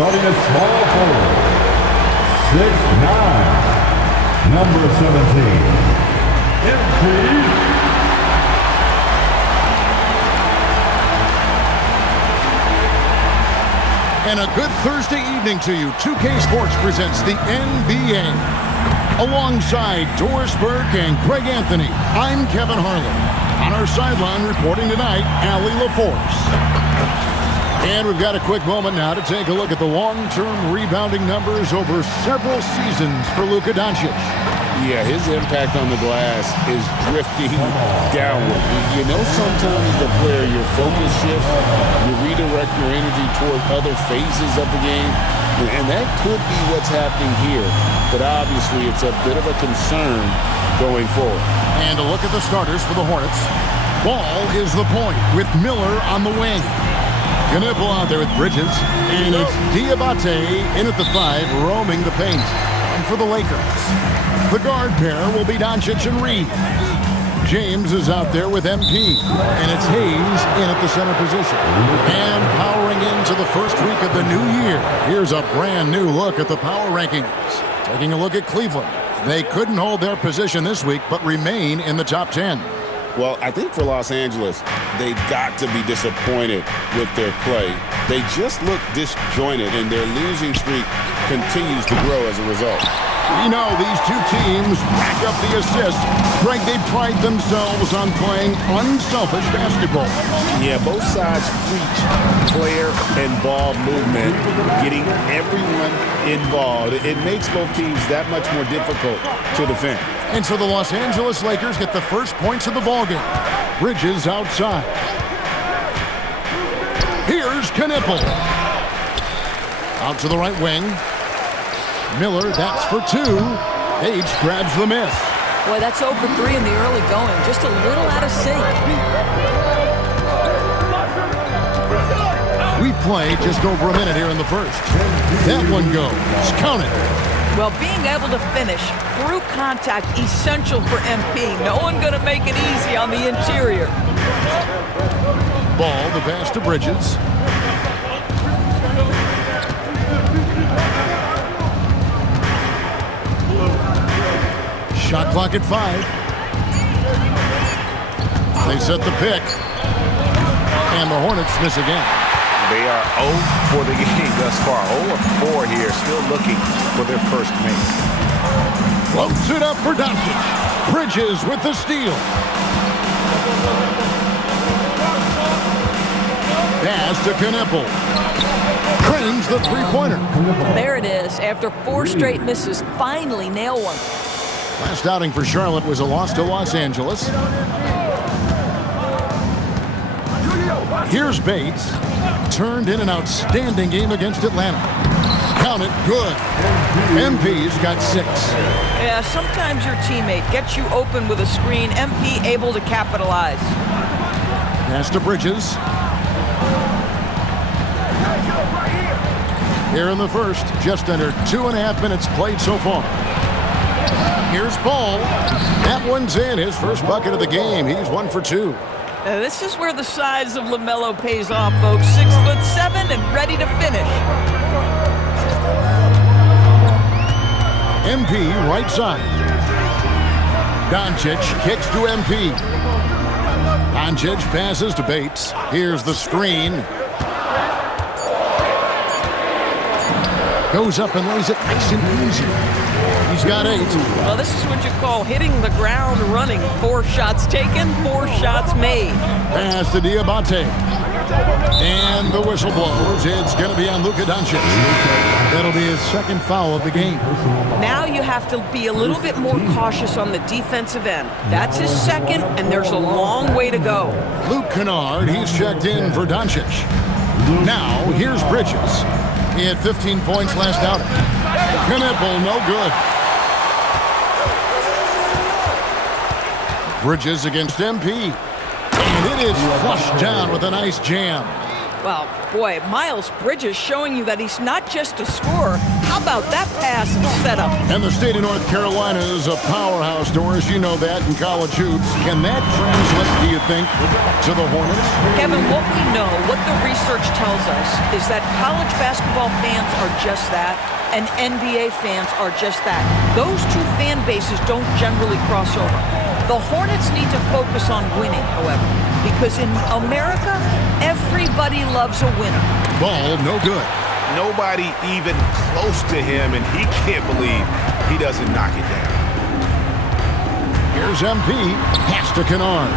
Starting at small forward, 6'9", number 17, MP. And a good Thursday evening to you. 2K Sports presents the NBA. Alongside Doris Burke and Greg Anthony, I'm Kevin Harlan. On our sideline reporting tonight, Allie LaForce. And we've got a quick moment now to take a look at the long-term rebounding numbers over several seasons for Luka Doncic. Yeah, his impact on the glass is drifting downward. You know, sometimes as a player, your focus shifts, you redirect your energy toward other phases of the game, and that could be what's happening here. But obviously, it's a bit of a concern going forward. And a look at the starters for the Hornets. Ball is the point with Miller on the wing. Knipple out there with Bridges, and it's Diabate in at the 5, roaming the paint. And for the Lakers, the guard pair will be Doncic and Reed. James is out there with MP, and it's Hayes in at the center position. And powering into the first week of the new year, here's a brand new look at the power rankings. Taking a look at Cleveland. They couldn't hold their position this week, but remain in the top 10. Well, I think for Los Angeles, they've got to be disappointed with their play. They just look disjointed, and their losing streak continues to grow as a result. You know, these two teams rack up the assists. Greg, they pride themselves on playing unselfish basketball. Yeah, both sides preach player and ball movement, getting everyone involved. It makes both teams that much more difficult to defend. And so the Los Angeles Lakers get the first points of the ballgame. Bridges outside. Here's Knipple. Out to the right wing. Miller, that's for 2. H grabs the miss. Boy, that's 0 for 3 in the early going. Just a little out of sync. We play just over a minute here in the first. That one goes. Count it. Well, being able to finish through contact, essential for MP. No one going to make it easy on the interior. Ball, the pass to Bridges. Shot clock at 5. They set the pick. And the Hornets miss again. They are 0 for the game thus far. 0 of 4 here, still looking for their first make. Floats it up for Doncic. Bridges with the steal. Pass to Knipple. Cranes the three-pointer. There it is. After 4 straight misses, finally nail one. Last outing for Charlotte was a loss to Los Angeles. Here's Bates. Turned in an outstanding game against Atlanta. Count it, good. MP's got 6. Yeah, sometimes your teammate gets you open with a screen. MP able to capitalize. Pass to Bridges. Here in the first, just under 2.5 minutes played so far. Here's Ball. That one's in. His first bucket of the game. He's 1 for 2. This is where the size of LaMelo pays off, folks. 6'7" and ready to finish. MP right side. Doncic kicks to MP. Doncic passes to Bates. Here's the screen. Goes up and lays it nice and easy. He's got 8. Well, this is what you call hitting the ground running. 4 shots taken, 4 shots made. Pass to Diabate. And the whistle blows. It's going to be on Luka Doncic. That'll be his second foul of the game. Now you have to be a little bit more cautious on the defensive end. That's his second, and there's a long way to go. Luke Kennard, he's checked in for Doncic. Now, here's Bridges. He had 15 points last outing. Knipple, no good. Bridges against MP. And it is flushed down with a nice jam. Well, boy, Miles Bridges showing you that he's not just a scorer, How about that pass and setup? And the state of North Carolina is a powerhouse, Doris. You know that in college hoops. Can that translate, do you think, to the Hornets? Kevin, what we know, what the research tells us, is that college basketball fans are just that, and NBA fans are just that. Those two fan bases don't generally cross over. The Hornets need to focus on winning, however, because in America, everybody loves a winner. Ball, no good. Nobody even close to him, and he can't believe he doesn't knock it down. Here's MP. Pass to Kennard.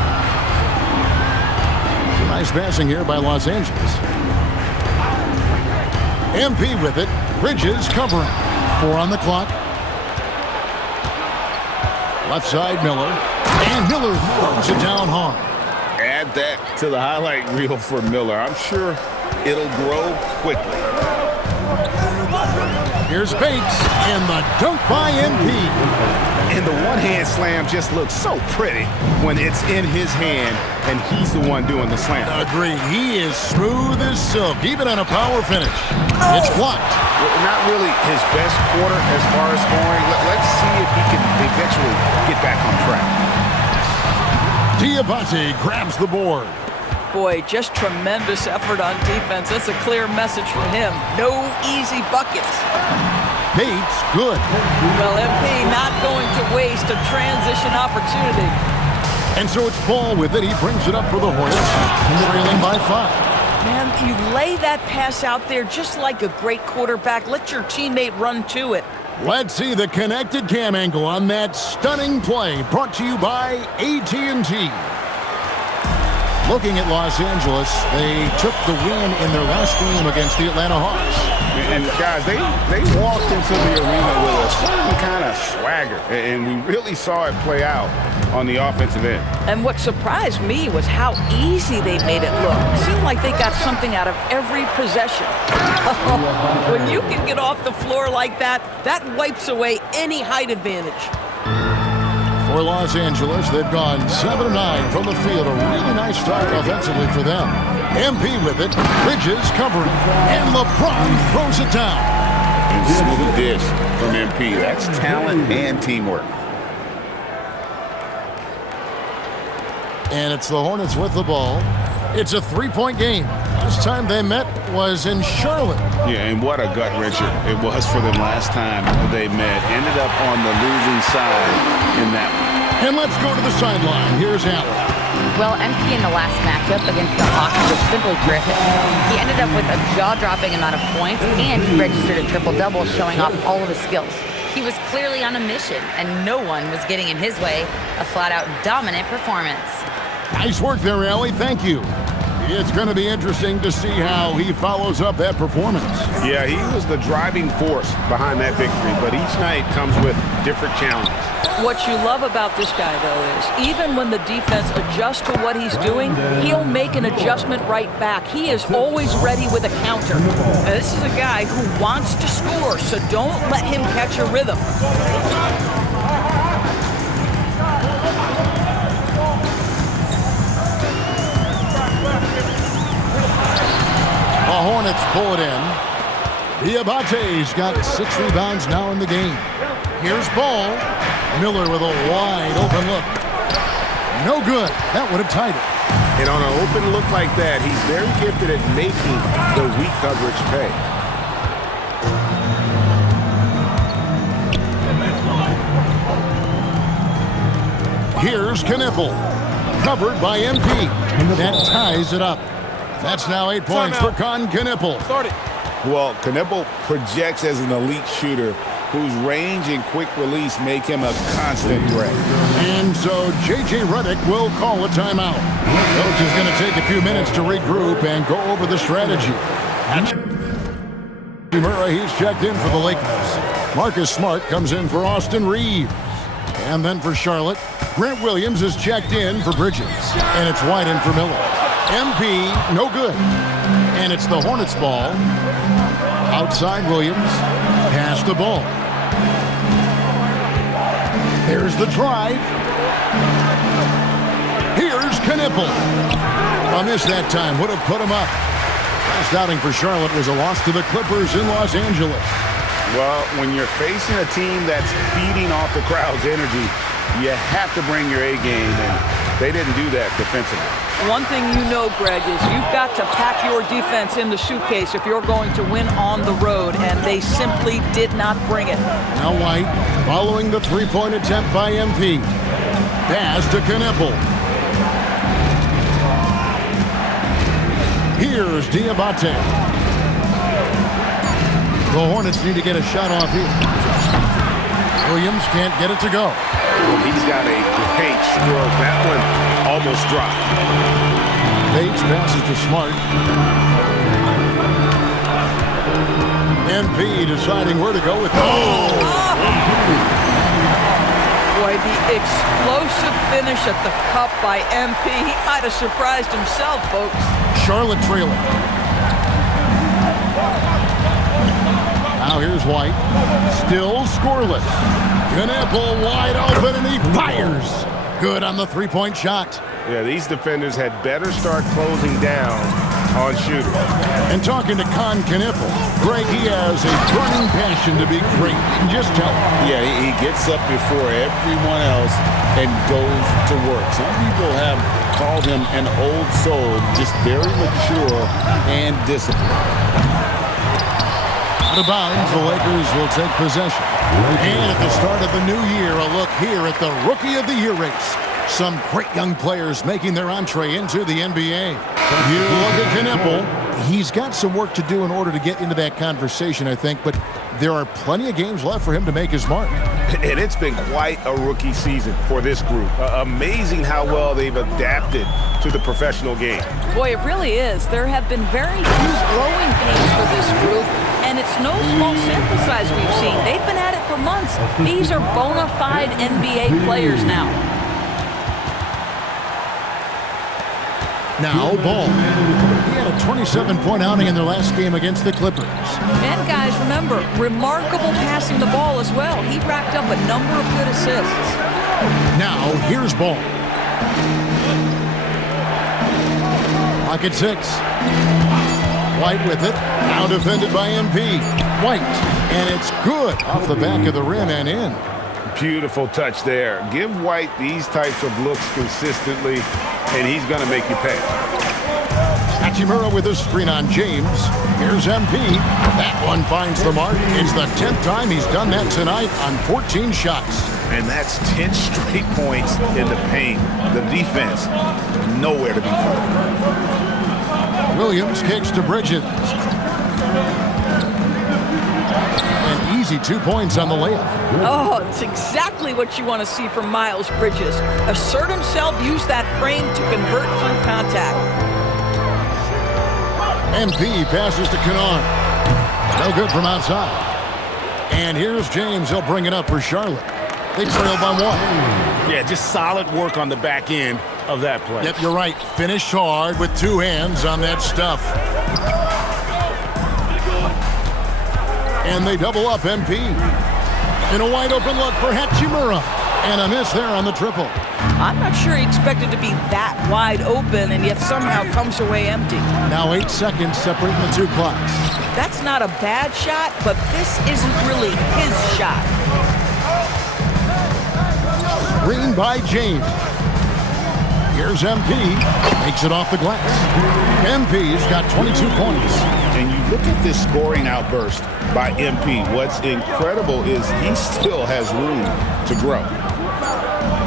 Nice passing here by Los Angeles. MP with it. Bridges covering. 4 on the clock. Left side, Miller. And Miller throws it down hard. Add that to the highlight reel for Miller. I'm sure it'll grow quickly. Here's Bates, and the dunk by MP. And the one-hand slam just looks so pretty when it's in his hand, and he's the one doing the slam. Agreed. He is smooth as silk, even on a power finish. It's blocked. Well, not really his best quarter as far as scoring. Let's see if he can eventually get back on track. Diabate grabs the board. Boy, just tremendous effort on defense. That's a clear message from him. No easy buckets. Bates, good. Well, MP not going to waste a transition opportunity. And so it's Ball with it. He brings it up for the Hornets, trailing by 5. Man, you lay that pass out there just like a great quarterback. Let your teammate run to it. Let's see the connected cam angle on that stunning play, brought to you by AT&T. Looking at Los Angeles, they took the win in their last game against the Atlanta Hawks. And guys, they walked into the arena with a certain kind of swagger, and we really saw it play out on the offensive end. And what surprised me was how easy they made it look. It seemed like they got something out of every possession. When you can get off the floor like that, that wipes away any height advantage. For Los Angeles, they've gone 7-9 from the field. A really nice start offensively for them. MP with it. Bridges covering. And LeBron throws it down. And smooth dish from MP. That's talent and teamwork. And it's the Hornets with the ball. It's a 3-point game. Last time they met was in Charlotte. Yeah, and what a gut-wrencher it was for them last time they met. Ended up on the losing side in that one. And let's go to the sideline. Here's Allen. Well, MP in the last matchup against the Hawks was simply terrific. He ended up with a jaw-dropping amount of points, and he registered a triple-double showing off all of his skills. He was clearly on a mission, and no one was getting in his way. A flat-out dominant performance. Nice work there, Allie. Thank you. It's going to be interesting to see how he follows up that performance. Yeah, he was the driving force behind that victory, but each night comes with different challenges. What you love about this guy, though, is even when the defense adjusts to what he's doing, he'll make an adjustment right back. He is always ready with a counter. Now, this is a guy who wants to score, so don't let him catch a rhythm. The Hornets pull it in. Diabate's got 6 rebounds now in the game. Here's Ball. Miller with a wide open look. No good. That would have tied it. And on an open look like that, he's very gifted at making the weak coverage pay. Here's Knippel. Covered by MP. That ties it up. That's now 8 points for Con Knippel. Well, Knippel projects as an elite shooter whose range and quick release make him a constant threat. And so J.J. Redick will call a timeout. Coach is going to take a few minutes to regroup and go over the strategy. Murray, he's checked in for the Lakers. Marcus Smart comes in for Austin Reeves. And then for Charlotte, Grant Williams is checked in for Bridges. And it's White in for Miller. MP, no good. And it's the Hornets ball. Outside Williams, pass the ball. Here's the drive. Here's Knippel. A miss that time would have put him up. Last outing for Charlotte was a loss to the Clippers in Los Angeles. Well, when you're facing a team that's feeding off the crowd's energy, you have to bring your A game, and they didn't do that defensively. One thing you know, Greg, is you've got to pack your defense in the suitcase if you're going to win on the road, and they simply did not bring it. Now White, following the three-point attempt by MP. Pass to Knipple. Here's Diabate. The Hornets need to get a shot off here. Williams can't get it to go. Well, he's got a great stroke. That one almost dropped. Bates passes to Smart. MP deciding where to go with. Boy, the explosive finish at the cup by MP. He might have surprised himself, folks. Charlotte trailing. Now here's White. Still scoreless. Knipple wide open, and he fires. Good on the three-point shot. Yeah, these defenders had better start closing down on shooters. And talking to Con Knipple, Greg, he has a burning passion to be great. You can just tell. Yeah, he gets up before everyone else and goes to work. Some people have called him an old soul, just very mature and disciplined. Out of bounds, the Lakers will take possession. And at the start of the new year, a look here at the Rookie of the Year race. Some great young players making their entree into the NBA. You look at Knipple. He's got some work to do in order to get into that conversation, I think, but there are plenty of games left for him to make his mark. And it's been quite a rookie season for this group. Amazing how well they've adapted to the professional game. Boy, it really is. There have been very few growing pains for this group, and it's no small sample size we've seen. They've been at it for months. These are bona fide NBA players now. Now, Ball. He had a 27-point outing in their last game against the Clippers. And guys, remember, remarkable passing the ball as well. He racked up a number of good assists. Now, here's Ball. Pocket 6. White with it. Now defended by MP. White. And it's good off the back of the rim and in. Beautiful touch there. Give White these types of looks consistently, and he's going to make you pay. Hachimura with a screen on James. Here's MP. That one finds the mark. It's the 10th time he's done that tonight on 14 shots. And that's 10 straight points in the paint. The defense, nowhere to be found. Williams kicks to Bridges. An easy 2 points on the layup. Oh, it's exactly what you want to see from Miles Bridges. Assert himself, use that frame to convert through contact. MP passes to Kennard. No good from outside. And here's James. He'll bring it up for Charlotte. They trail by 1. Yeah, just solid work on the back end of that play. Yep, you're right. Finished hard with 2 hands on that stuff. And they double up MP. In a wide open look for Hachimura. And a miss there on the triple. I'm not sure he expected to be that wide open and yet somehow comes away empty. Now 8 seconds separating the 2 clocks. That's not a bad shot, but this isn't really his shot. Screen by James. Here's MP. Makes it off the glass. MP's got 22 points. And you look at this scoring outburst by MP. What's incredible is he still has room to grow.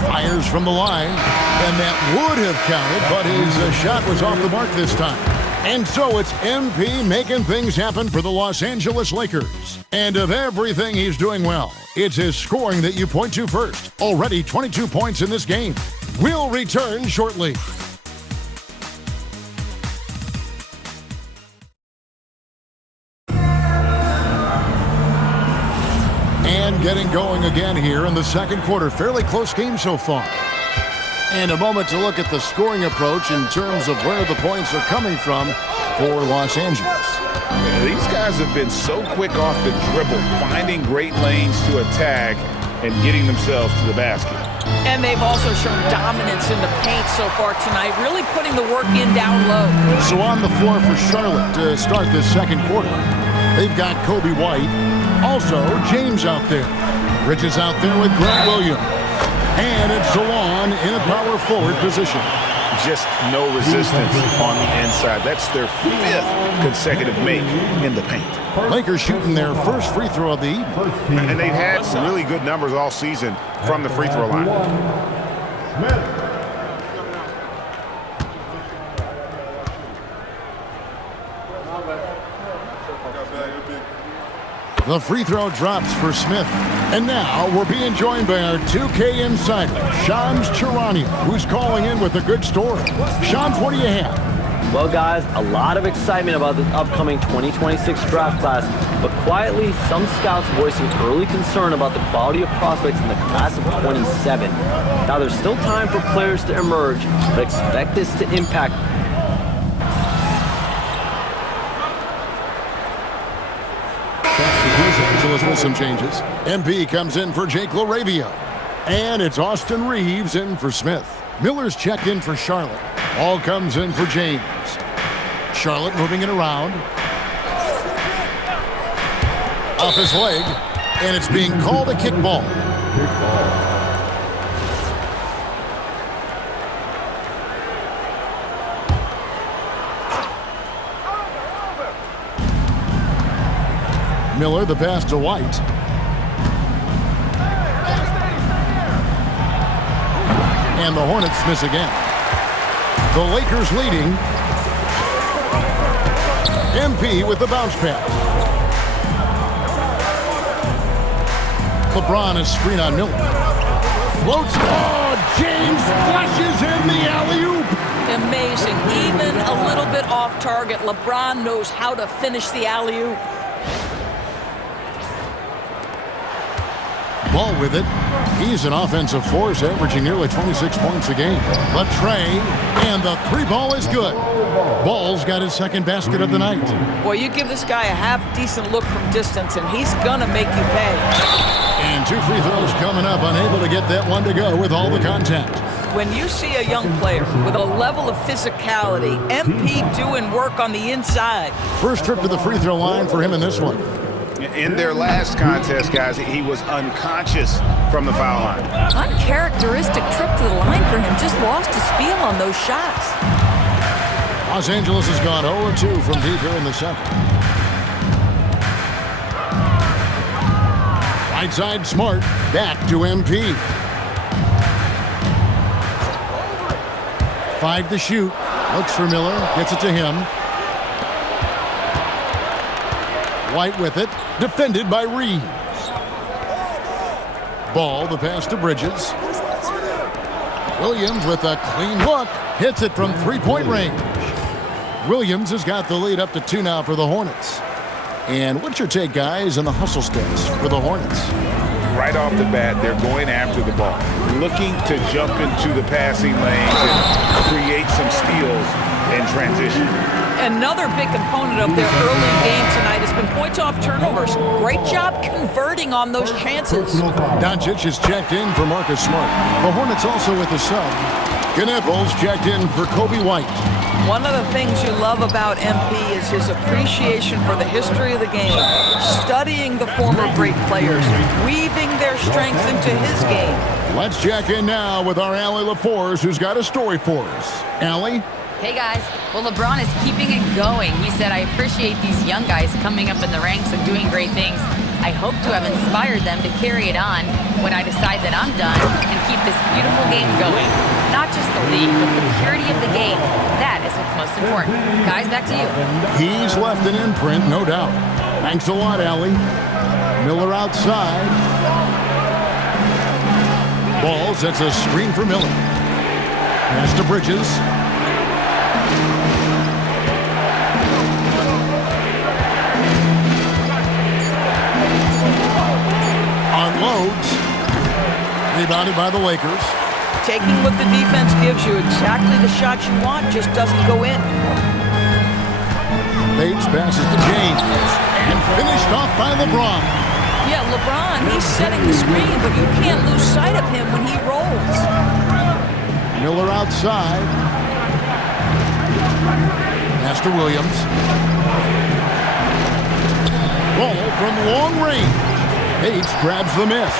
Fires from the line, and that would have counted, but his shot was off the mark this time. And so it's MP making things happen for the Los Angeles Lakers. And of everything he's doing well, it's his scoring that you point to first. Already 22 points in this game. We'll return shortly. And getting going again here in the second quarter. Fairly close game so far. And a moment to look at the scoring approach in terms of where the points are coming from for Los Angeles. These guys have been so quick off the dribble, finding great lanes to attack and getting themselves to the basket. And they've also shown dominance in the paint so far tonight, really putting the work in down low. So on the floor for Charlotte to start this second quarter, they've got Kobe White, Also, James out there. Bridges out there with Grant Williams. And it's Salon in a power forward position. Just no resistance on the inside. That's their 5th consecutive make in the paint. Lakers shooting their first free throw of the evening. And they've had some really good numbers all season from the free throw line. Smith. The free throw drops for Smith. And now we're being joined by our 2K insider, Shams Charania, who's calling in with a good story. Shams, what do you have? Well, guys, a lot of excitement about the upcoming 2026 draft class, but quietly, some scouts voicing early concern about the quality of prospects in the class of 27. Now, there's still time for players to emerge, but expect this to impact Los Angeles with some changes. MP comes in for Jake LaRavia. And it's Austin Reeves in for Smith. Miller's checked in for Charlotte. Ball comes in for James. Charlotte moving it around. Off his leg. And it's being called a kickball. Miller, the pass to White. And the Hornets miss again. The Lakers leading. MP with the bounce pass. LeBron is screen on Miller. Floats. Oh, James flashes in the alley-oop. Amazing. Even a little bit off target, LeBron knows how to finish the alley-oop. Ball with it. He's an offensive force, averaging nearly 26 points a game. Latrey, and the three ball is good. Ball's got his second basket of the night. Boy, you give this guy a half-decent look from distance, and he's gonna make you pay. And two free throws coming up, unable to get that one to go with all the contact. When you see a young player with a level of physicality, MP doing work on the inside. First trip to the free throw line for him in this one. In their last contest, guys, he was unconscious from the foul line. Uncharacteristic trip to the line for him. Just lost his feel on those shots. Los Angeles has gone 0-2 from deep here in the second. Right side Smart, back to MP. 5 to shoot. Looks for Miller, gets it to him. White with it, defended by Reeves. Ball, the pass to Bridges. Williams with a clean look, hits it from three-point range. Williams has got the lead up to 2 now for the Hornets. And what's your take, guys, on the hustle stats for the Hornets? Right off the bat, they're going after the ball, looking to jump into the passing lanes and create some steals in transition. Another big component of their early game tonight has been points off turnovers. Great job converting on those chances. Doncic is checked in for Marcus Smart. The Hornets also with a sub. Knipples checked in for Kobe White. One of the things you love about MP is his appreciation for the history of the game, studying the former great players, weaving their strengths into his game. Let's check in now with our Allie LaForce, who's got a story for us. Allie? Hey guys, well LeBron is keeping it going. He said, I appreciate these young guys coming up in the ranks and doing great things. I hope to have inspired them to carry it on when I decide that I'm done and keep this beautiful game going. Not just the league, but the purity of the game. That is what's most important. Guys, back to you. He's left an imprint, no doubt. Thanks a lot, Allie. Miller outside. Ball sets a screen for Miller. Pass to Bridges. Unloads. Rebounded by the Lakers. Taking what the defense gives you, exactly the shot you want, just doesn't go in. Bates passes to James. And finished off by LeBron. Yeah, LeBron, he's setting the screen, but you can't lose sight of him when he rolls. Miller outside. Pass to Williams. Ball from long range. Bates grabs the miss.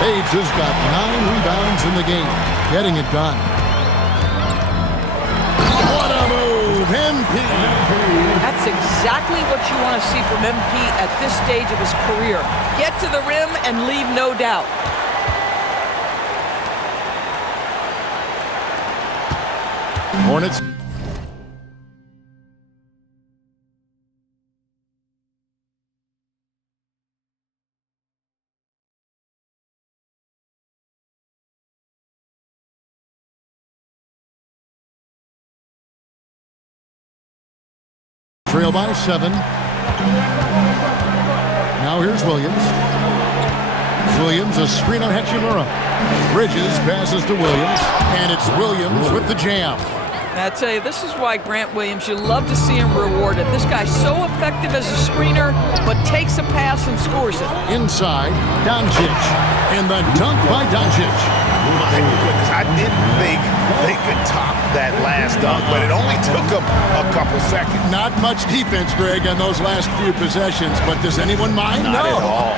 Bates has got 9 rebounds in the game, getting it done. What a move, MP. That's exactly what you want to see from MP at this stage of his career. Get to the rim and leave no doubt. Hornets. Trail by 7. Now here's Williams. Williams, a screen on Hachimura. Bridges passes to Williams, and it's Williams with the jam. I tell you, this is why Grant Williams, you love to see him rewarded. This guy's so effective as a screener, but takes a pass and scores it. Inside, Doncic, and the dunk by Doncic. My goodness, I didn't think they could top that last dunk, but it only took them a couple seconds. Not much defense, Greg, on those last few possessions, but does anyone mind? Not No. at all.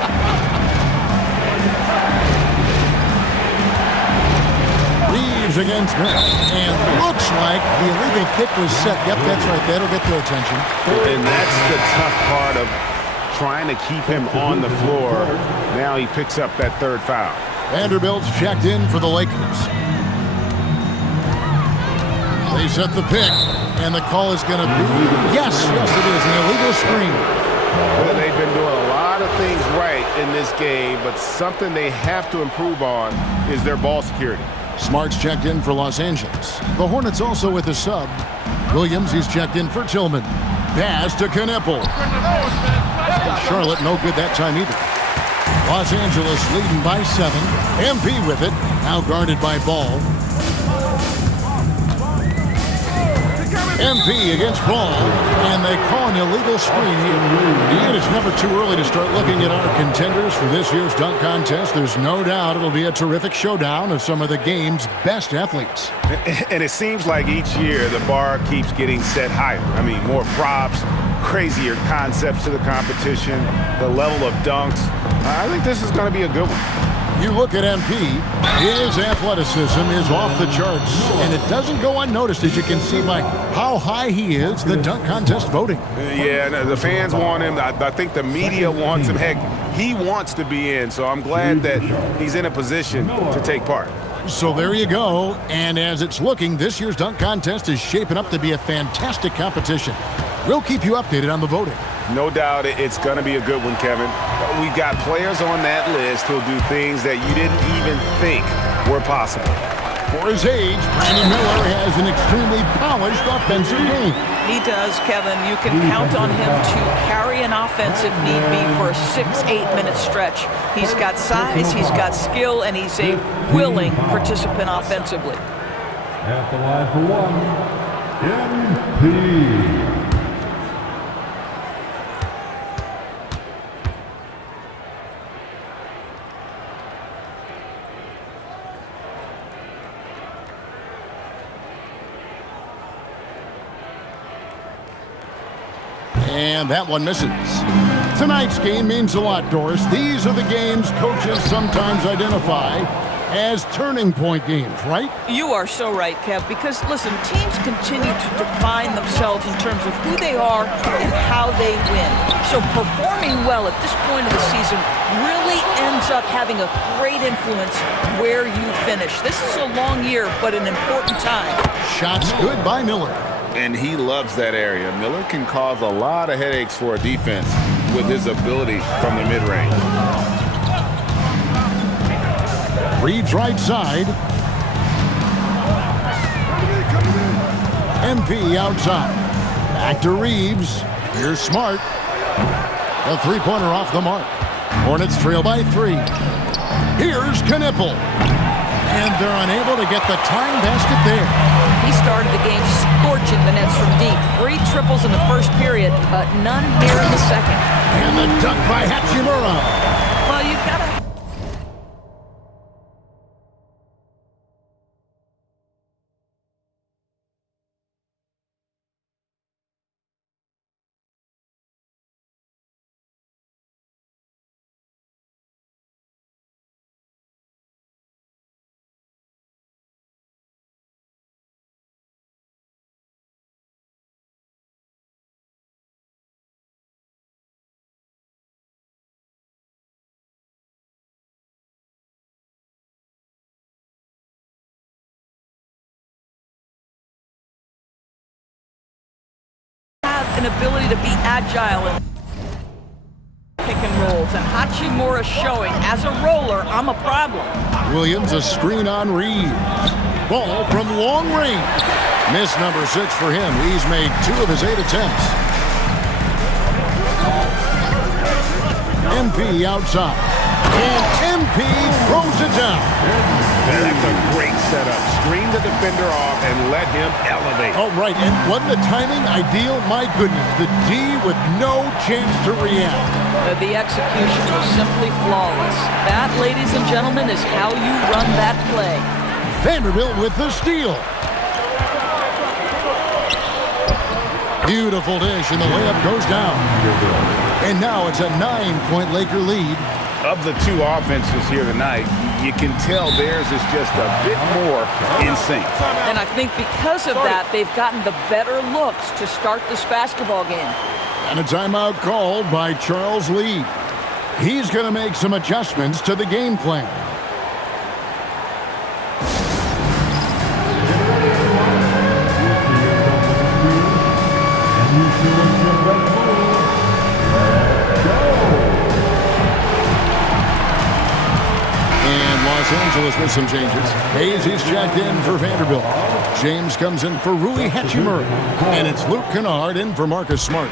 Reeves against Smith, and looks like the illegal kick was set. Yep, that's right. That'll get their attention. And that's the tough part of trying to keep him on the floor. Now he picks up that third foul. Vanderbilt's checked in for the Lakers. They set the pick, and the call is going to be, yes, it is, an illegal screen. Well, they've been doing a lot of things right in this game, but something they have to improve on is their ball security. Smart's checked in for Los Angeles. The Hornets also with a sub. Williams, he's checked in for Tillman. Pass to Knipple. Charlotte, no good that time either. Los Angeles leading by 7. MP with it, now guarded by Ball. MP against Ball, and they call an illegal screen here. And it's never too early to start looking at our contenders for this year's dunk contest. There's no doubt it'll be a terrific showdown of some of the game's best athletes. And it seems like each year the bar keeps getting set higher. I mean, more props, crazier concepts to the competition, the level of dunks. I think this is going to be a good one. You look at MP, his athleticism is off the charts, and it doesn't go unnoticed, as you can see by how high he is, the dunk contest voting. Yeah, the fans want him. I think the media wants him. Heck, he wants to be in, so I'm glad that he's in a position to take part. So there you go, and as it's looking, this year's dunk contest is shaping up to be a fantastic competition. We'll keep you updated on the voting. No doubt it's going to be a good one, Kevin. We've got players on that list who'll do things that you didn't even think were possible. For his age, Brandon Miller has an extremely polished offensive game. He does, Kevin. You can count on him to carry an offense if need be for a 6-8 minute stretch. He's got size, he's got skill, and he's a willing participant offensively. At the line for one, MP. And that one misses. Tonight's game means a lot, Doris. These are the games coaches sometimes identify as turning point games, right? You are so right, Kev, because, listen, teams continue to define themselves in terms of who they are and how they win. So performing well at this point of the season really ends up having a great influence where you finish. This is a long year, but an important time. Shots good by Miller. And he loves that area. Miller can cause a lot of headaches for a defense with his ability from the mid-range. Reeves right side. MP outside. Back to Reeves. Here's Smart. A three-pointer off the mark. Hornets trail by 3. Here's Knipple. And they're unable to get the tying basket there. He started the game scorching the nets from deep. 3 triples in the first period, but none here in the second. And the dunk by Hachimura. Well, you've got to an ability to be agile and pick and rolls, and Hachimura showing as a roller, I'm a problem. Williams, a screen on Reed. Ball from long range. Miss number 6 for him. He's made 2 of his 8 attempts. MP outside. And MP throws it down. Man, that's a great setup. Screen the defender off and let him elevate. Oh, right. And wasn't the timing ideal? My goodness. The D with no chance to react. The execution was simply flawless. That, ladies and gentlemen, is how you run that play. Vanderbilt with the steal. Beautiful dish, and the layup goes down. And now it's a 9-point Laker lead. Of the 2 offenses here tonight, you can tell theirs is just a bit more in sync. And I think because of that, they've gotten the better looks to start this basketball game. And a timeout called by Charles Lee. He's going to make some adjustments to the game plan. Los Angeles with some changes. Hayes is checked in for Vanderbilt. James comes in for Rui Hachimura. And it's Luke Kennard in for Marcus Smart.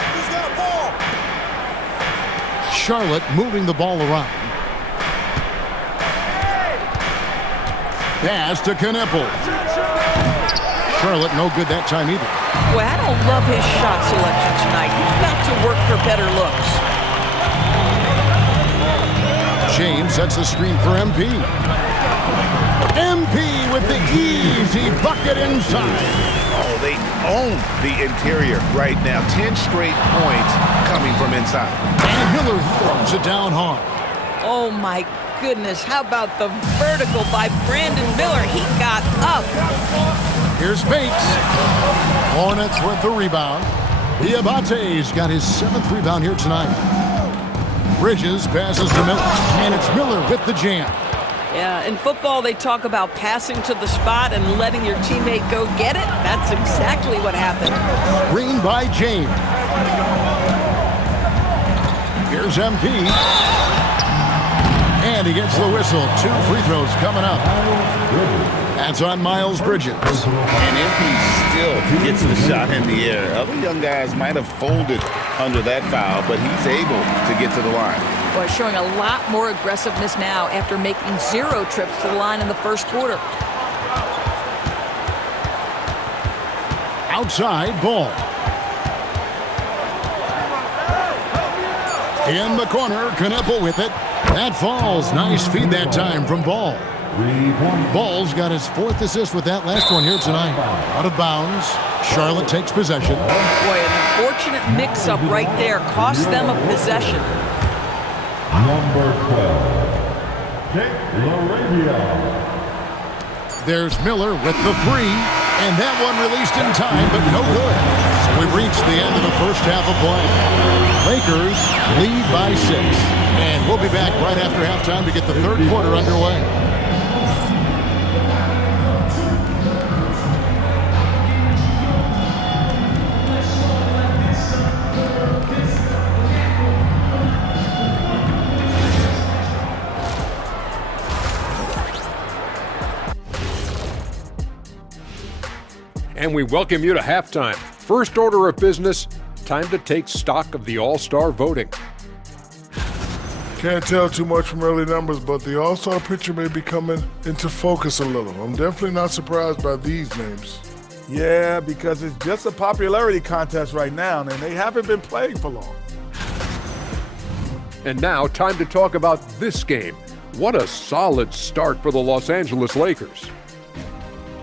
Who's got ball? Charlotte moving the ball around. Pass to Kneppel. Charlotte no good that time either. Boy, I don't love his shot selection tonight. He's got to work for better looks. James sets the screen for MP. MP with the easy bucket inside. Oh, they own the interior right now. 10 straight points coming from inside. And Miller throws it down hard. Oh, my goodness. How about the vertical by Brandon Miller? He got up. Here's Bates. Hornets with the rebound. Diabate's got his 7th rebound here tonight. Bridges passes to Miller, and it's Miller with the jam. Yeah, in football, they talk about passing to the spot and letting your teammate go get it. That's exactly what happened. Green by James. Here's MP. And he gets the whistle. 2 free throws coming up. That's on Miles Bridges. And MP still gets the shot in the air. Other young guys might have folded under that foul, but he's able to get to the line. Boy, showing a lot more aggressiveness now after making 0 trips to the line in the first quarter. Outside ball. In the corner, Kneppel with it. That falls. Nice feed that time from Ball. Ball's got his 4th assist with that last one here tonight. Out of bounds. Charlotte takes possession. Boy, an unfortunate mix-up right there cost them a possession. Number 12, Jake LaRavia. There's Miller with the 3, and that one released in time, but no good. So we've reached the end of the first half of play. Lakers lead by 6, and we'll be back right after halftime to get the 3rd quarter underway. And we welcome you to halftime. First order of business, time to take stock of the All-Star voting. Can't tell too much from early numbers, but the All-Star picture may be coming into focus a little. I'm definitely not surprised by these names. Yeah, because it's just a popularity contest right now, and they haven't been playing for long. And now, time to talk about this game. What a solid start for the Los Angeles Lakers.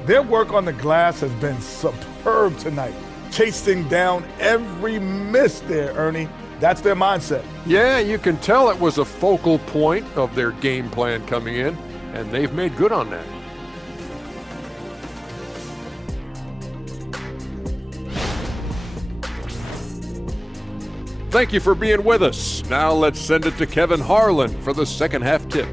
Their work on the glass has been superb tonight, chasing down every miss there, Ernie. That's their mindset. Yeah, you can tell it was a focal point of their game plan coming in, and they've made good on that. Thank you for being with us. Now let's send it to Kevin Harlan for the second half tip.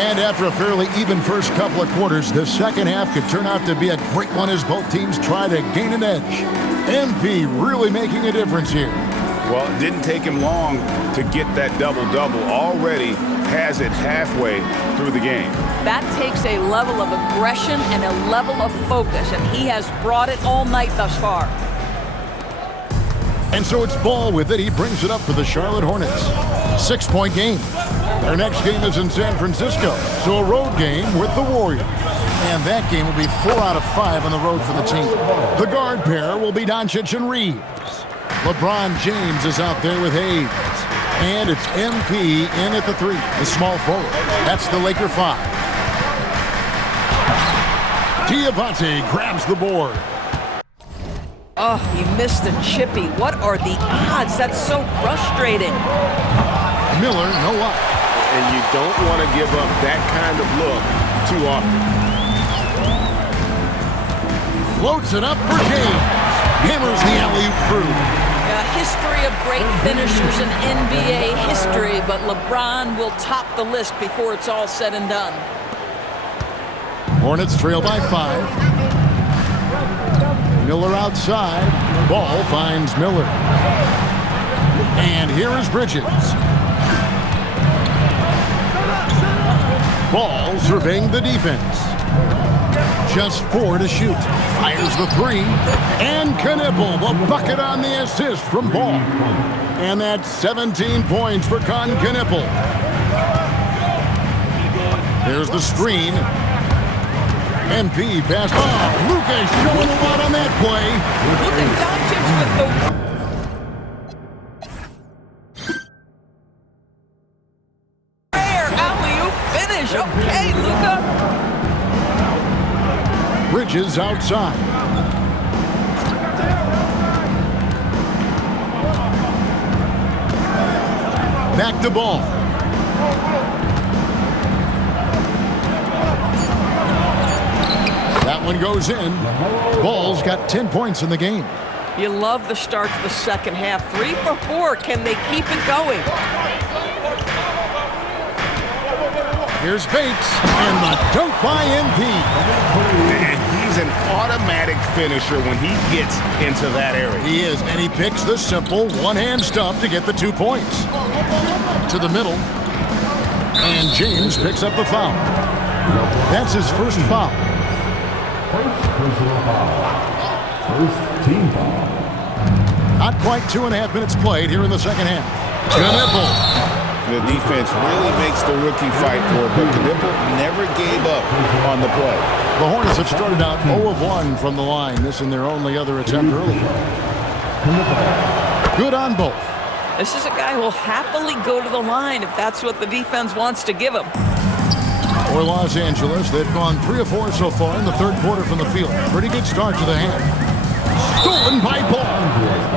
And after a fairly even first couple of quarters, the second half could turn out to be a great one as both teams try to gain an edge. MP really making a difference here. Well, it didn't take him long to get that double-double. Already has it halfway through the game. That takes a level of aggression and a level of focus, and he has brought it all night thus far. And so it's Ball with it. He brings it up for the Charlotte Hornets. 6-point game. Their next game is in San Francisco, so a road game with the Warriors. And that game will be 4 out of 5 on the road for the team. The guard pair will be Doncic and Reeves. LeBron James is out there with Hayes. And it's MP in at the 3, the small forward. That's the Laker 5. Diabate grabs the board. Oh, he missed the chippy. What are the odds? That's so frustrating. Miller, no luck. And you don't want to give up that kind of look too often. Floats it up for James. Hammers the alley-oop through. A history of great finishers in NBA history, but LeBron will top the list before it's all said and done. Hornets trail by 5. Miller outside. Ball finds Miller. And here is Bridges. Ball surveying the defense. Just 4 to shoot. Fires the 3. And Knipple, the bucket on the assist from Ball. And that's 17 points for Con Knipple. There's the screen. MP passed. Oh, Luka showing a lot on that play. Look at Doncic with the... alley-oop finish. Okay, Luka. Bridges outside. Back to Ball. That one goes in. Ball's got 10 points in the game. You love the start to the second half. 3 for 4. Can they keep it going? Here's Bates, and the dunk by MP. And he's an automatic finisher when he gets into that area. He is, and he picks the simple one-hand stuff to get the 2 points. To the middle, and James picks up the foul. That's his first foul. First personal foul. First team foul. Not quite 2.5 minutes played here in the second half. Knipple. The defense really makes the rookie fight for it, but Knipple never gave up on the play. The Hornets have started out 0 of 1 from the line, missing their only other attempt early. Good on both. This is a guy who will happily go to the line if that's what the defense wants to give him. For Los Angeles, they've gone 3 of 4 so far in the third quarter from the field. Pretty good start to the half. Stolen by Ball.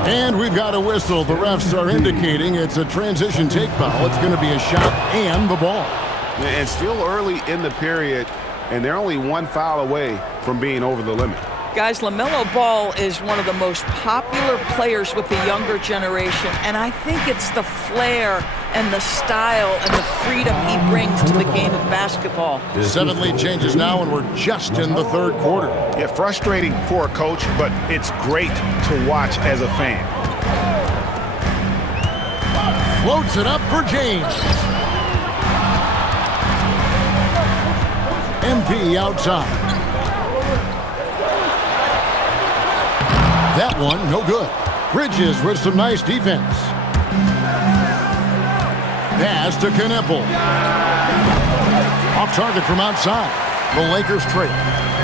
And we've got a whistle. The refs are indicating it's a transition take foul. It's going to be a shot and the ball. And still early in the period, and they're only 1 foul away from being over the limit. Guys, LaMelo Ball is one of the most popular players with the younger generation, and I think it's the flair and the style and the freedom he brings to the game of basketball. 7 lead changes now, and we're just in the third quarter. Yeah, frustrating for a coach, but it's great to watch as a fan. Floats it up for James. MP outside. That one, no good. Bridges with some nice defense. Pass to Knipple. Off target from outside. The Lakers trail.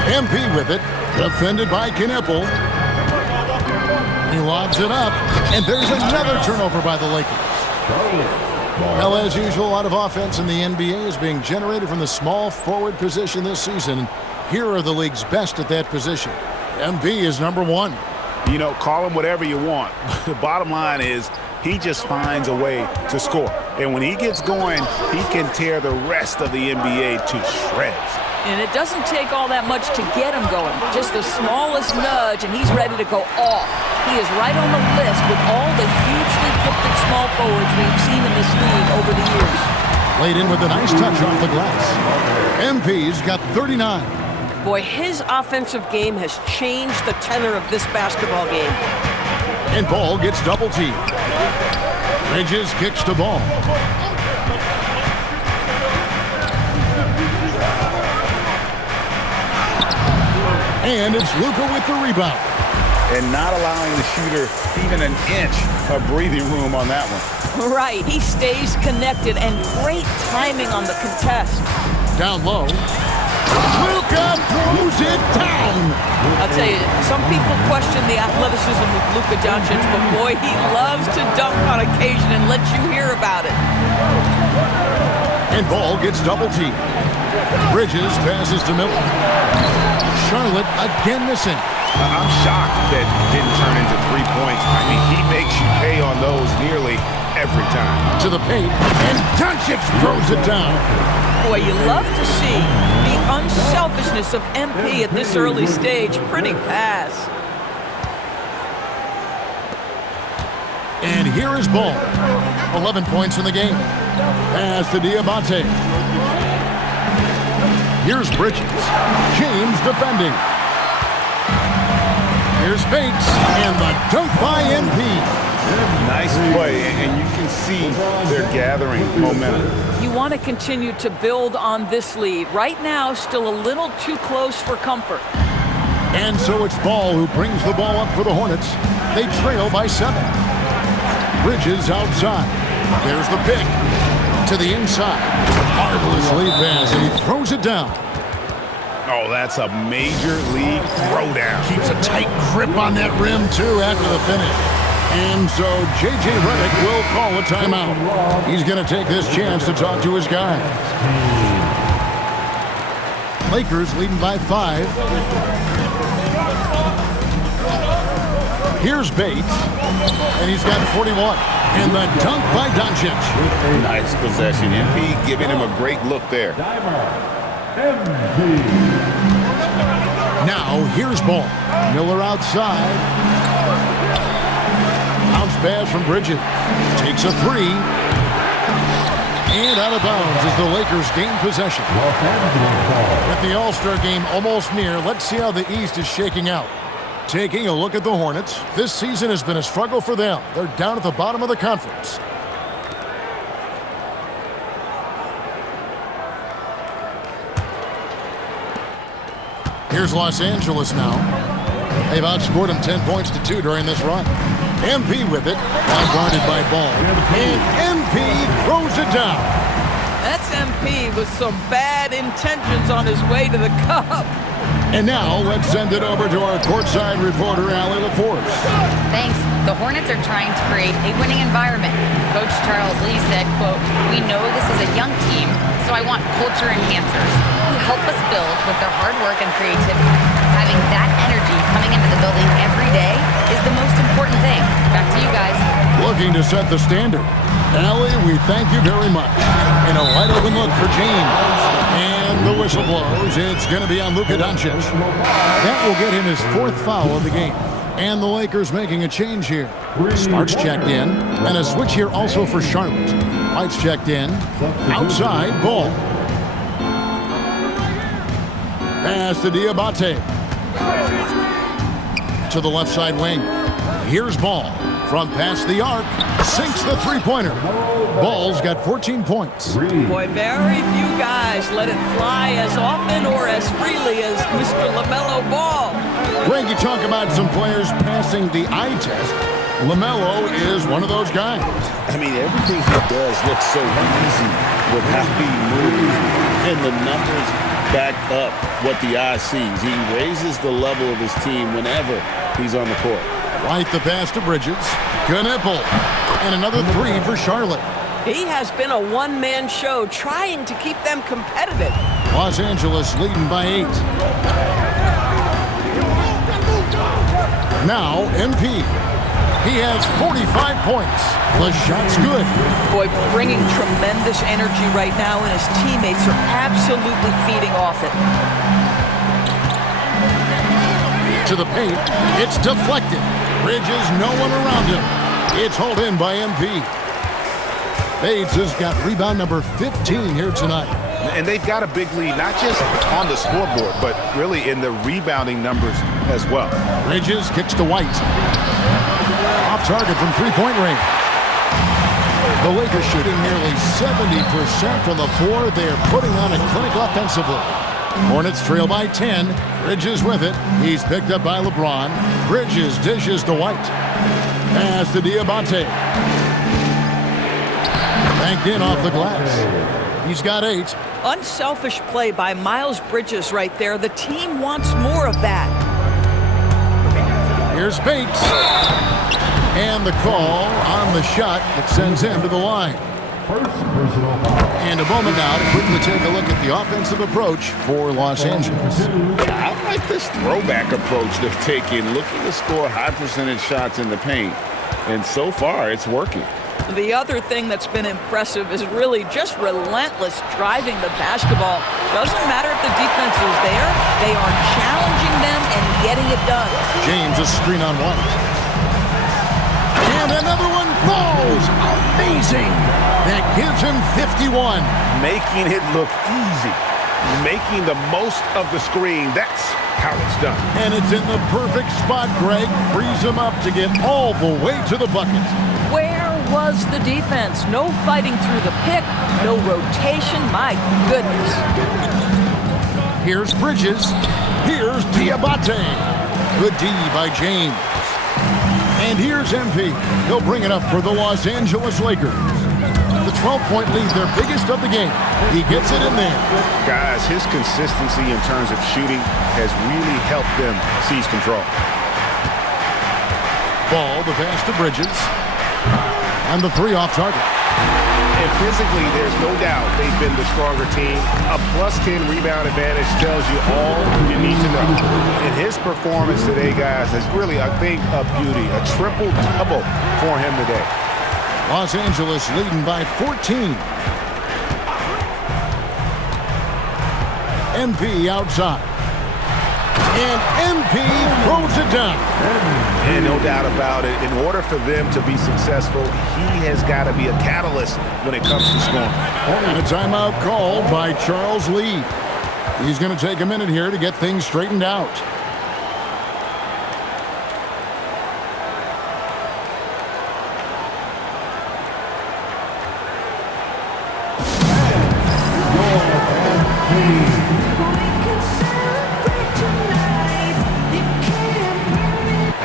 MP with it. Defended by Knipple. He lobs it up. And there's another turnover by the Lakers. Well, as usual, a lot of offense in the NBA is being generated from the small forward position this season. Here are the league's best at that position. MP is number 1. You know, call him whatever you want. The bottom line is he just finds a way to score. And when he gets going, he can tear the rest of the NBA to shreds. And it doesn't take all that much to get him going. Just the smallest nudge, and he's ready to go off. He is right on the list with all the hugely gifted small forwards we've seen in this league over the years. Laid in with a nice touch off the glass. MP's got 39. Boy, his offensive game has changed the tenor of this basketball game. And Ball gets double teamed. Bridges kicks to Ball. And it's Luka with the rebound. And not allowing the shooter even an inch of breathing room on that one. Right, he stays connected, and great timing on the contest. Down low. Luka throws it down. I'll tell you, some people question the athleticism of Luka Doncic, but boy, he loves to dunk on occasion and let you hear about it. And Ball gets double teamed. Bridges passes to Miller. Charlotte again missing. I'm shocked that didn't turn into 3 points. I mean, he makes you pay on those nearly every time. To the paint, and Doncic throws it down. Boy, you love to see the unselfishness of MP at this early stage. Pretty pass. And here is Ball. 11 points in the game. Pass to Diabate. Here's Bridges. James defending. Here's Bates, and the dunk by MP. Nice play, and you can see they're gathering momentum. You want to continue to build on this lead. Right now, still a little too close for comfort. And so it's Ball who brings the ball up for the Hornets. They trail by 7. Bridges outside. There's the pick. To the inside. Marvelous lead pass, and he throws it down. Oh, that's a major league throwdown. Keeps a tight grip on that rim, too, after the finish. And so J.J. Redick will call a timeout. He's going to take this chance to talk to his guys. Lakers leading by 5. Here's Bates, and he's got 41. And the dunk by Doncic. Nice possession. MP giving him a great look there. Now, here's Ball. Miller outside. Bounce pass from Bridges. Takes a 3. And out of bounds as the Lakers gain possession. With the All-Star game almost near, let's see how the East is shaking out. Taking a look at the Hornets, this season has been a struggle for them. They're down at the bottom of the conference. Here's Los Angeles now. They've outscored them 10 points to 2 during this run. MP with it, now guarded by Ball. And MP throws it down. That's MP with some bad intentions on his way to the cup. And now, let's send it over to our courtside reporter, Allie LaForce. Thanks. The Hornets are trying to create a winning environment. Coach Charles Lee said, quote, "We know this is a young team, so I want culture enhancers who help us build with their hard work and creativity. Having that energy coming into the building every day is the most important thing." Back to you guys. Looking to set the standard. Allie, we thank you very much. And a wide open look for James. And the whistle blows. It's going to be on Luka Doncic. That will get him his 4th foul of the game. And the Lakers making a change here. Smart's checked in. And a switch here also for Charlotte. White's checked in. Outside, Ball. Pass to Diabate. To the left side wing. Here's Ball. From past the arc, sinks the three-pointer. Ball's got 14 points. Boy, very few guys let it fly as often or as freely as Mr. LaMelo Ball. Greg, you talk about some players passing the eye test. LaMelo is one of those guys. I mean, everything he does looks so easy with how he moves, and the numbers back up what the eye sees. He raises the level of his team whenever he's on the court. White the pass to Bridges. Knipple. And another 3 for Charlotte. He has been a one-man show trying to keep them competitive. Los Angeles leading by 8. Now, MP. He has 45 points. The shot's good. Boy, bringing tremendous energy right now, and his teammates are absolutely feeding off it. To the paint. It's deflected. Bridges, no one around him. It's hauled in by MP. Bates has got rebound number 15 here tonight. And they've got a big lead, not just on the scoreboard, but really in the rebounding numbers as well. Bridges kicks to White. Off target from three-point range. The Lakers shooting nearly 70% from the floor. They are putting on a clinic offensively. Hornets trail by 10. Bridges with it. He's picked up by LeBron. Bridges dishes to White. Pass to Diabate. Banked in off the glass. He's got 8. Unselfish play by Miles Bridges right there. The team wants more of that. Here's Bates. And the call on the shot that sends him to the line. First personal foul. And a moment now to quickly take a look at the offensive approach for Los Angeles. I like this throwback approach they're taking, looking to score high percentage shots in the paint. And so far, it's working. The other thing that's been impressive is really just relentless driving the basketball. Doesn't matter if the defense is there, they are challenging them and getting it done. James a screen on White. And another one falls. Amazing. That gives him 51. Making it look easy. Making the most of the screen. That's how it's done. And it's in the perfect spot. Greg frees him up to get all the way to the bucket. Where was the defense? No fighting through the pick, no rotation. My goodness. Here's Bridges. Here's Diabate. Good D by James. And here's MP. He'll bring it up for the Los Angeles Lakers. The 12-point lead, their biggest of the game. He gets it in there. Guys, his consistency in terms of shooting has really helped them seize control. Ball, the pass to Bridges. And the 3 off target. And physically, there's no doubt they've been the stronger team. A +10 rebound advantage tells you all you need to know. And his performance today, guys, is really, I think, a beauty. A triple-double for him today. Los Angeles leading by 14. MP outside. And MP throws it down. And no doubt about it, in order for them to be successful, he has got to be a catalyst when it comes to scoring. And a timeout called by Charles Lee. He's going to take a minute here to get things straightened out.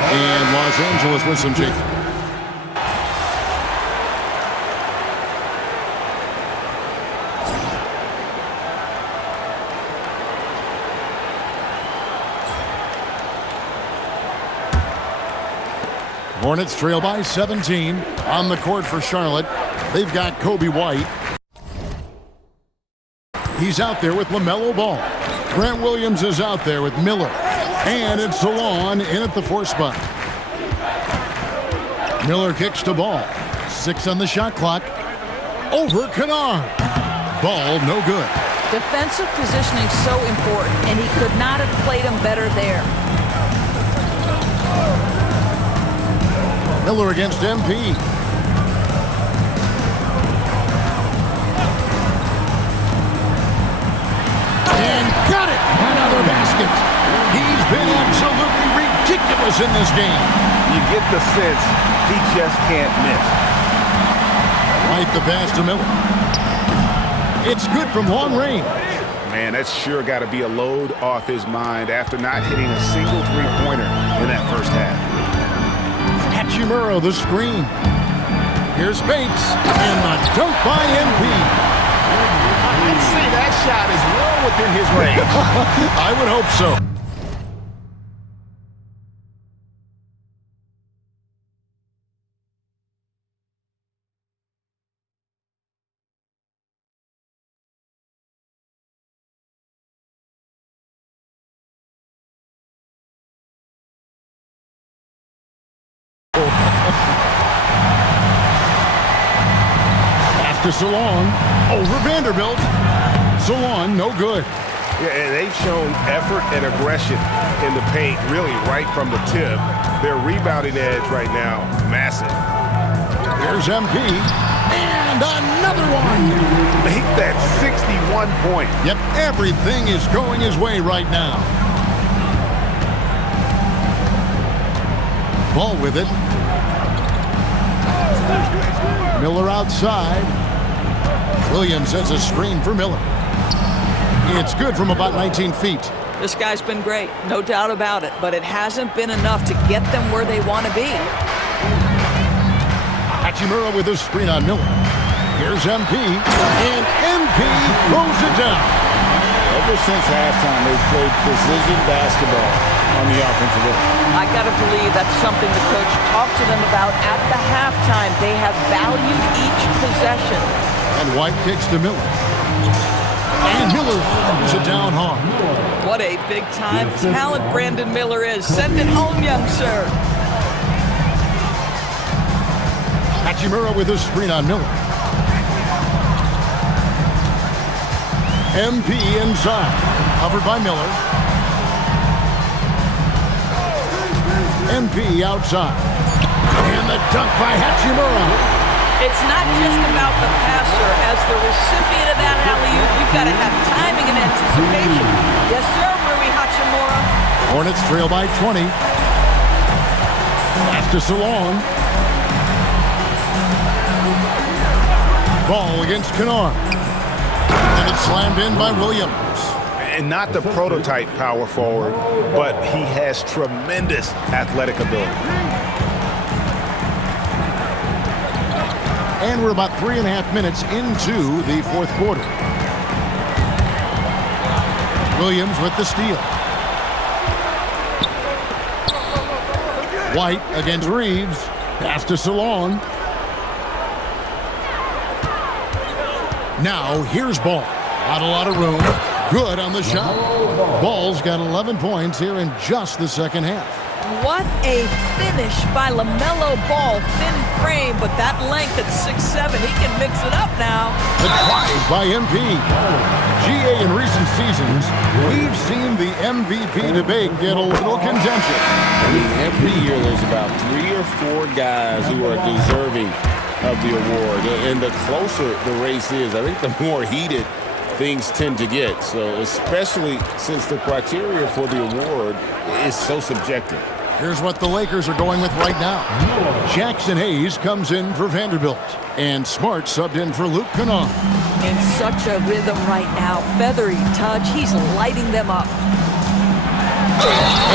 And Los Angeles with some change. Hornets trail by 17 on the court for Charlotte. They've got Kobe White. He's out there with LaMelo Ball. Grant Williams is out there with Miller. And it's Salon in at the 4 spot. Miller kicks to Ball. 6 on the shot clock. Over Kennard. Ball no good. Defensive positioning so important, and he could not have played him better there. Miller against MP. And got it! Another basket. He's been absolutely ridiculous in this game. You get the sense he just can't miss. Right the pass to Miller. It's good from long range. Man, that's sure got to be a load off his mind after not hitting a single three-pointer in that first half. Hachimura, the screen. Here's Bates, and the dunk by MP. I'd say that shot is well within his range. I would hope so. To Salon, over Vanderbilt. Salon, no good. Yeah, and they've shown effort and aggression in the paint, really right from the tip. Their rebounding edge right now, massive. Here's MP, and And another one. Make that 61 point. Yep, everything is going his way right now. Ball with it. Miller outside. Williams has a screen for Miller. It's good from about 19 feet. This guy's been great, no doubt about it, but it hasn't been enough to get them where they want to be. Hachimura with a screen on Miller. Here's MP, and MP throws it down. Ever since halftime, they've played precision basketball on the offensive end. I got to believe that's something the coach talked to them about at the halftime. They have valued each possession. And White kicks to Miller. And Miller throws it down hard. What a big-time talent Brandon Miller is. Send it home, young sir. Hachimura with a screen on Miller. MP inside. Covered by Miller. MP outside. And the dunk by Hachimura. It's not just about the passer. As the recipient of that alley-oop, you've got to have timing and anticipation. Yes, sir, Rui Hachimura. Hornets trail by 20. Pass to Salon. Ball against Kennard. And it's slammed in by Williams. And not the prototype power forward, but he has tremendous athletic ability. And we're about 3.5 minutes into the fourth quarter. Williams with the steal. White against Reeves. Pass to Salon. Now here's Ball. Not a lot of room. Good on the shot. Ball's got 11 points here in just the second half. What a finish by LaMelo Ball. Thin frame, but that length at 6'7", he can mix it up now. The drive by MP. GA in recent seasons, we've seen the MVP debate get a little contentious. I mean, every year there's about 3 or 4 guys who are deserving of the award. And the closer the race is, I think the more heated things tend to get. So especially since the criteria for the award is so subjective. Here's what the Lakers are going with right now. Jackson Hayes comes in for Vanderbilt. And Smart subbed in for Luke Kennard. In such a rhythm right now. Feathery touch. He's lighting them up.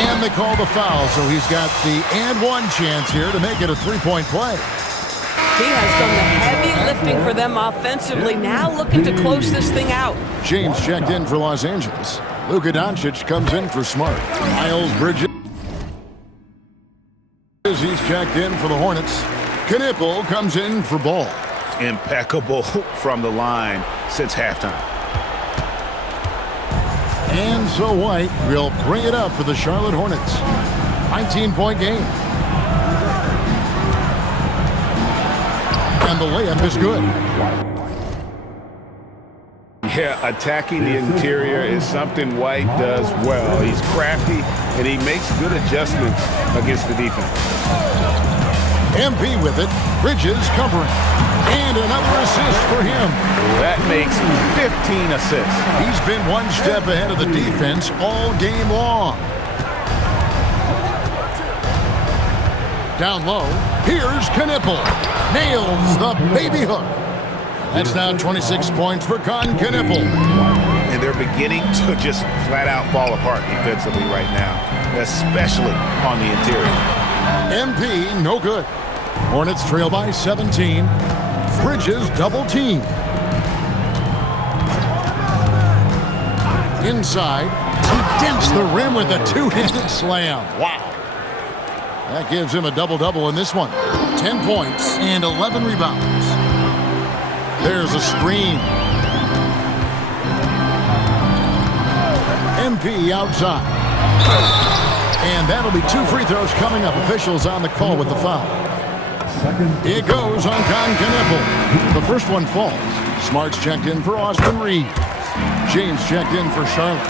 And they call the foul, so he's got the and one chance here to make it a three-point play. He has done the heavy lifting for them offensively. Now looking to close this thing out. James checked in for Los Angeles. Luka Doncic comes in for Smart. Miles Bridges. He's checked in for the Hornets. Knipple comes in for Ball. Impeccable from the line since halftime. And so White will bring it up for the Charlotte Hornets. 19-point game. And the layup is good. Yeah, attacking the interior is something White does well. He's crafty, and he makes good adjustments against the defense. MP with it. Bridges covering. And another assist for him. That makes 15 assists. He's been one step ahead of the defense all game long. Down low. Here's Knipple. Nails the baby hook. That's now 26 points for Con Knipple. And they're beginning to just flat out fall apart defensively right now, especially on the interior. MP, no good. Hornets trail by 17. Bridges double team. Inside. He dents the rim with a two-handed slam. Wow. That gives him a double-double in this one. 10 points and 11 rebounds. There's a screen. MP outside. And that'll be 2 free throws coming up. Officials on the call with the foul. It goes on Con Knipple. The first one falls. Smart's checked in for Austin Reeves. James checked in for Charlotte.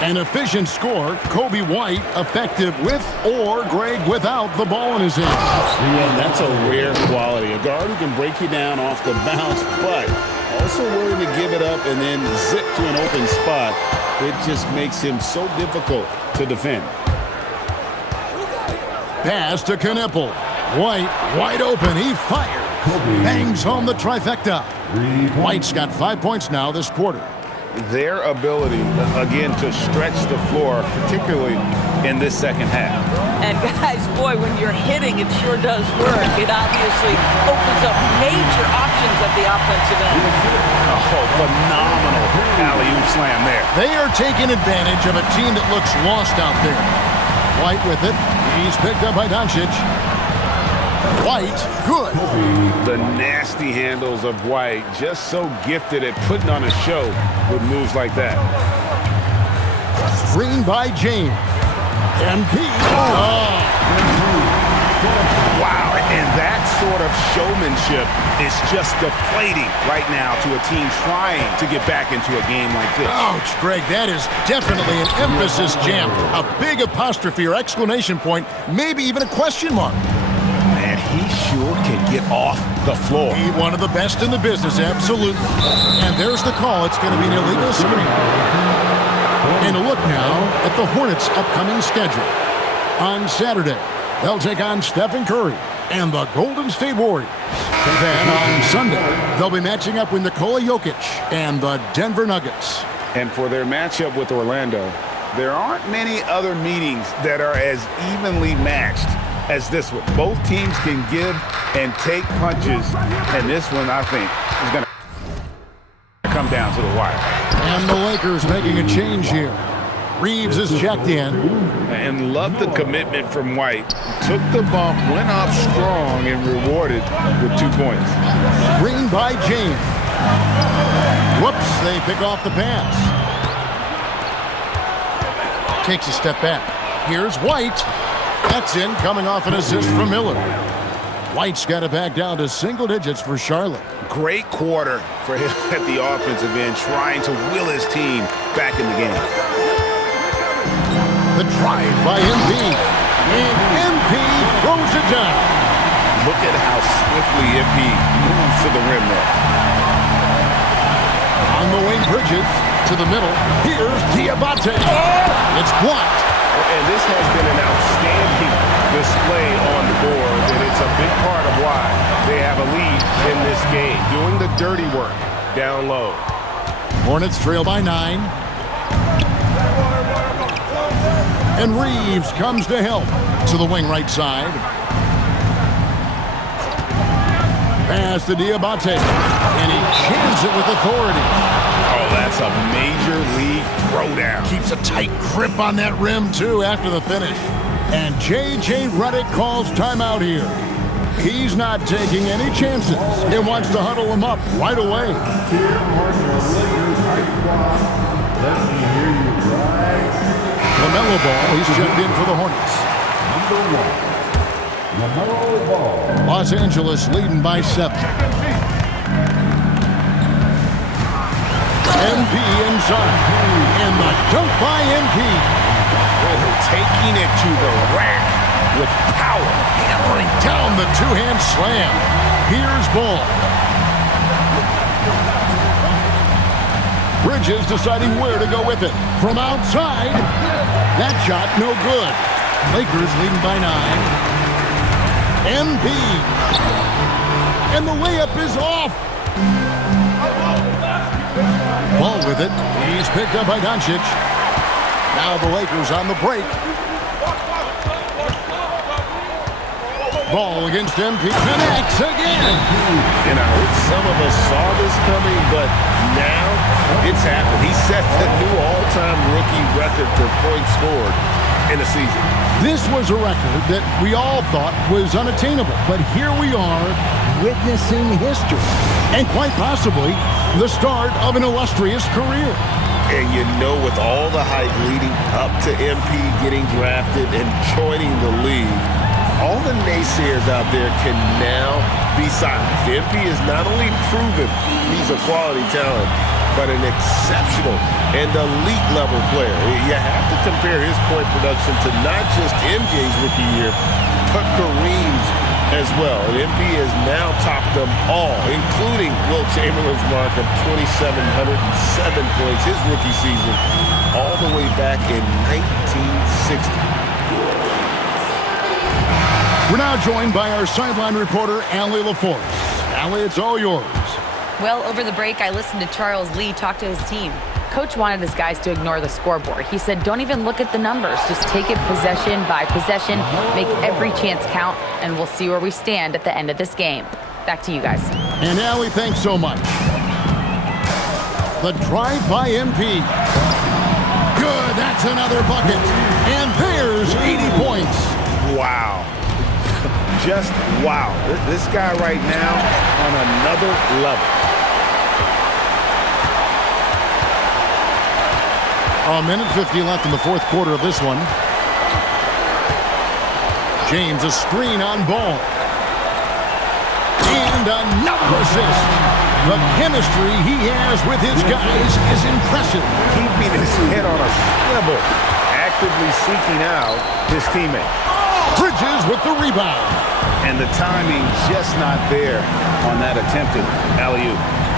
An efficient score, Kobe White effective with or Greg without the ball in his hand. And that's a rare quality. A guard who can break you down off the bounce, but also willing to give it up and then zip to an open spot. It just makes him so difficult to defend. Pass to Knipple. White wide open. He fires. Bangs home the trifecta. White's got 5 points now this quarter. Their ability, again, to stretch the floor, particularly in this second half. And guys, boy, when you're hitting, it sure does work. It obviously opens up major options at the offensive end. Oh, phenomenal alley-oop slam there. They are taking advantage of a team that looks lost out there. White with it. He's picked up by Doncic. White, good. The nasty handles of White, just so gifted at putting on a show with moves like that. Screen by James. MP. Oh. Wow, and that sort of showmanship is just deflating right now to a team trying to get back into a game like this. Ouch, Greg, that is definitely an emphasis jam. A big apostrophe or exclamation point, maybe even a question mark. Man, he sure can get off the floor. He's one of the best in the business, absolutely. And there's the call. It's going to be an illegal screen. And a look now at the Hornets' upcoming schedule. On Saturday, they'll take on Stephen Curry and the Golden State Warriors. Then on Sunday, they'll be matching up with Nikola Jokic and the Denver Nuggets. And for their matchup with Orlando, there aren't many other meetings that are as evenly matched as this one. Both teams can give and take punches, and this one, I think, is going to come down to the wire. And the Lakers making a change here. Reeves is checked in. And love the commitment from White. Took the bump, went up strong, and rewarded with 2 points. Screen by James. Whoops, they pick off the pass. Takes a step back. Here's White. That's in, coming off an assist from Miller. White's got it back down to single digits for Charlotte. Great quarter for him at the offensive end, trying to will his team back in the game. The drive by MP. And MP throws it down. Look at how swiftly MP moves to the rim there. On the wing, Bridges to the middle. Here's Diabate. It's blocked. And this has been an outstanding display on the board, and it's a big part of why they have a lead in this game, doing the dirty work down low. Hornets trail by 9. And Reeves comes to help to the wing right side. Pass to Diabate, and he jams it with authority. Oh, that's a major league throwdown. Keeps a tight grip on that rim, too, after the finish. And J.J. Redick calls timeout here. He's not taking any chances. He wants to huddle him up right away. LaMelo Ball, he's checked in for the Hornets. LaMelo Ball. Los Angeles leading by 7. MP inside. And the dunk by MP. Taking it to the rack with power. Hammering down the two-hand slam. Here's Ball. Bridges deciding where to go with it. From outside. That shot no good. Lakers leading by 9. MP. And the layup is off. Ball with it. He's picked up by Doncic. Now the Lakers on the break. Ball against MP. Connects again. You know, some of us saw this coming, but now it's happened. He set the new all-time rookie record for points scored in a season. This was a record that we all thought was unattainable, but here we are witnessing history, and quite possibly the start of an illustrious career. And you know, with all the hype leading up to MP getting drafted and joining the league, all the naysayers out there can now be silenced. MP has not only proven he's a quality talent, but an exceptional and elite level player. You have to compare his point production to not just MJ's rookie year, but Kareem's as well. And MP has now topped them all, including Wilt Chamberlain's mark of 2,707 points his rookie season, all the way back in 1960. We're now joined by our sideline reporter, Allie LaForce. Allie, it's all yours. Well, over the break, I listened to Charles Lee talk to his team. Coach wanted his guys to ignore the scoreboard. He said, don't even look at the numbers. Just take it possession by possession, make every chance count, and we'll see where we stand at the end of this game. Back to you guys. And Allie, thanks so much. The drive by MP. Good, that's another bucket. And there's 80 points. Wow. Just wow. This guy right now on another level. A minute 50 left in the fourth quarter of this one. James, a screen on Ball. And another assist. The chemistry he has with his guys is impressive. Keeping his head on a swivel, actively seeking out his teammate. Bridges with the rebound. And the timing just not there on that attempted alley-oop.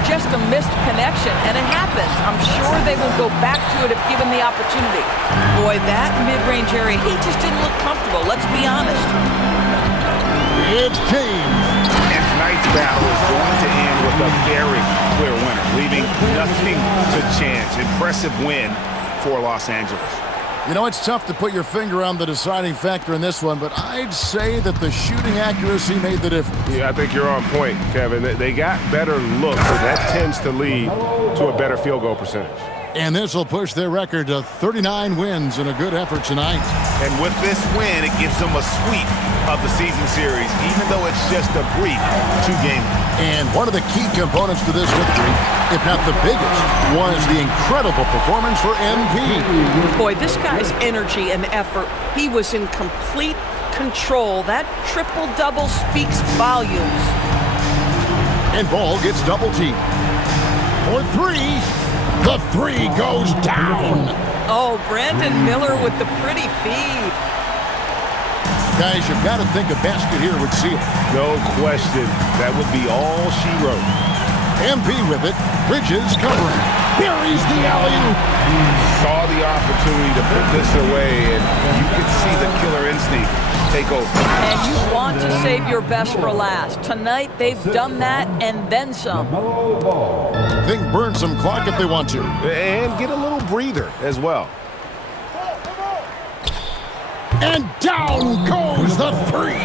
Just a missed connection, and it happens. I'm sure they will go back to it if given the opportunity. Boy, that mid-range area, he just didn't look comfortable. Let's be honest. It's James. And tonight's battle is going to end with a very clear winner, leaving nothing to chance. Impressive win for Los Angeles. You know, it's tough to put your finger on the deciding factor in this one, but I'd say that the shooting accuracy made the difference. Yeah, I think you're on point, Kevin. They got better looks, and that tends to lead to a better field goal percentage. And this will push their record to 39 wins in a good effort tonight. And with this win, it gives them a sweep of the season series, even though it's just a brief two-game. And one of the key components to this victory, if not the biggest, was the incredible performance for MP. Boy, this guy's energy and effort, he was in complete control. That triple-double speaks volumes. And Ball gets double-teamed. For three. The three goes down. Oh, Brandon Miller with the pretty feed. Guys, you've got to think a basket here would seal it. No question. That would be all she wrote. MP with it. Bridges covering. Buries the alley-oop. Saw the opportunity to put this away, and you could see the killer instinct take over. And you want to save your best for last. Tonight, they've done that and then some. Think burn some clock if they want to. And get a little breather as well. And down goes the three.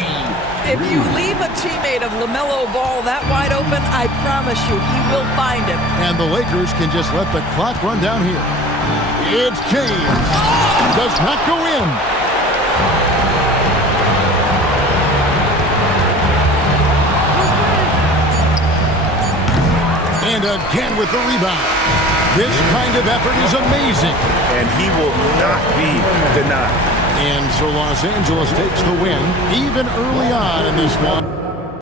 If you leave a teammate of LaMelo Ball that wide open, I promise you, he will find him. And the Lakers can just let the clock run down here. It's James. Does not go in. And again with the rebound. This kind of effort is amazing. And he will not be denied. And so Los Angeles takes the win, even early on in this one.